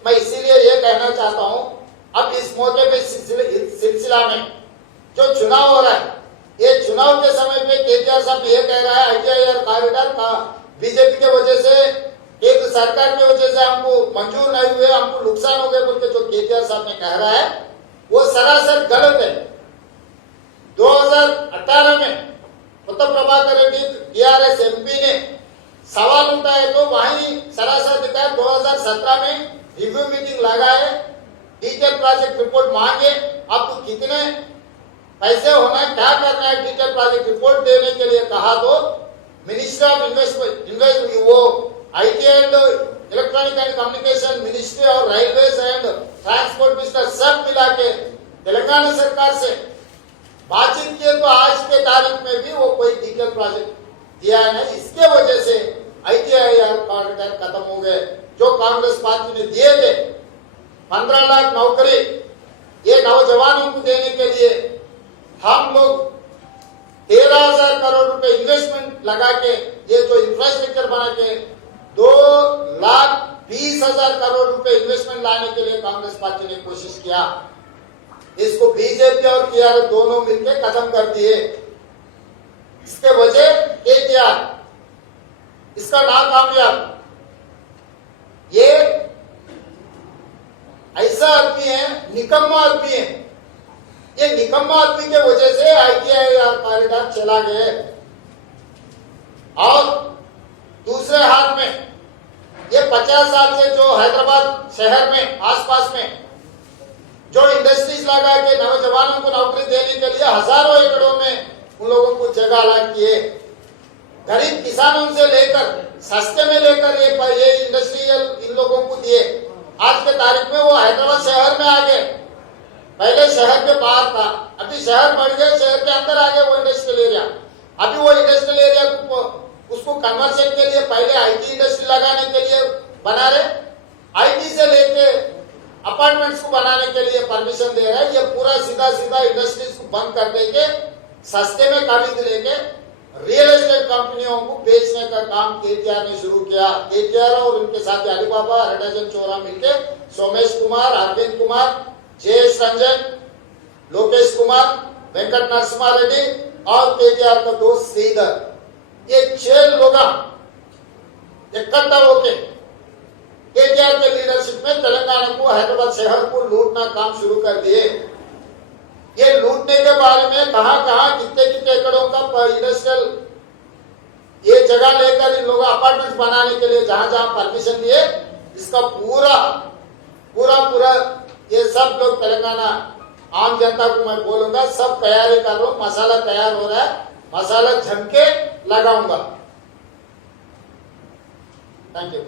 मैं इसीलिए ये कहना चाहता हूँ, अब इस मौके पे सिलसिला में जो चुनाव हो रहा है, ये चुनाव के समय पे केटीआर साहब ये कह रहा है ITIR कॉरिडोर का बीजेपी के वजह से, केंद्र सरकार की वजह से हमको मंजूर नहीं हुए, हमको नुकसान हो गए बोल के जो केटीआर साहब ने कह रहा है वो सरासर गलत है। 2018 में उत्तर प्रभाकर रेड्डी TRS MP ने सवाल उठाए तो वहीं सरासर दिखाया। 2017 में रिव्यू मीटिंग लगाए, डिटेल प्रोजेक्ट रिपोर्ट मांगे, आपको कितने पैसे होना है, क्या करना है, डिटेल प्रोजेक्ट रिपोर्ट देने के लिए कहा तो मिनिस्ट्री ऑफ इन्वेस्टमेंट वो IT and electronic and communication ministry और रेलवेज एंड ट्रांसपोर्ट मिनिस्टर सब मिला के तेलंगाना सरकार से बातचीत किए तो आज के तारीख में भी वो कोई डिटेल प्रोजेक्ट दिया नहीं। इसके वजह से ITIR कॉरिडोर खत्म हो गए। जो कांग्रेस पार्टी ने दिए थे 15 लाख नौकरी ये नौजवानों को देने के लिए हम लोग 13,000 करोड़ रुपए इन्वेस्टमेंट लगा के ये जो इंफ्रास्ट्रक्चर बना के 2,20,000 करोड़ रुपए इन्वेस्टमेंट लाने के लिए कांग्रेस पार्टी ने कोशिश किया। इसको बीजेपी और TRS दोनों मिलकर खत्म कर दिए। इसके वजह केटीआर इसका नाकामयाब। ये ऐसा आदमी है, निकम्मा आदमी है। ये निकम्मा आदमी के वजह से ITIR कॉरिडोर चला गए। और दूसरे हाथ में ये 50 साल से जो हैदराबाद शहर में आसपास में जो इंडस्ट्रीज लगा के नौजवानों को नौकरी देने के लिए हजारों एकड़ों में उन लोगों को जगह अलॉट किए। गरीब किसानों से लेकर सस्ते में लेकर ये इंडस्ट्रियल इन लोगों को दिए। आज के तारीख में वो हैदराबाद शहर में आ गए। पहले शहर के बाहर था, अभी शहर बढ़ गए, शहर के अंदर आ गया वो इंडस्ट्रियल एरिया। अभी वो इंडस्ट्रियल एरिया को उसको कन्वर्शन के लिए पहले आईटी इंडस्ट्री लगाने के लिए बना रहे, आईटी से लेके अपार्टमेंट्स को बनाने के लिए परमिशन दे रहे हैं। ये पूरा सीधा सीधा इंडस्ट्रीज को बंद कर देके सस्ते में खरीद लेके रियल एस्टेट कंपनियों को बेचने का काम केटीआर ने शुरू किया। केटीआर और उनके साथ अलीबाबा, हरडजन चोरा मिलके सोमेश कुमार, अरविंद कुमार, जयेश रंजन, लोकेश कुमार, वेंकट नरसिम्हा रेड्डी और केटीआर का दोस्त श्रीधर, ये 6 लोग इकट्ठा होके केटीआर के लीडरशिप में तेलंगाना को, हैदराबाद शहर को लूटना काम शुरू कर दिए। ये लूटने के बारे में कहां कितने एकड़ों का इंडस्ट्रियल ये जगह लेकर इन लोगों अपार्टमेंट बनाने के लिए जहां जहां परमिशन दिए, इसका पूरा ये सब लोग तेलंगाना आम जनता को मैं बोलूंगा, सब तैयारी कर लो, मसाला तैयार हो रहा है, मसाला झमके लगाऊंगा। Thank you.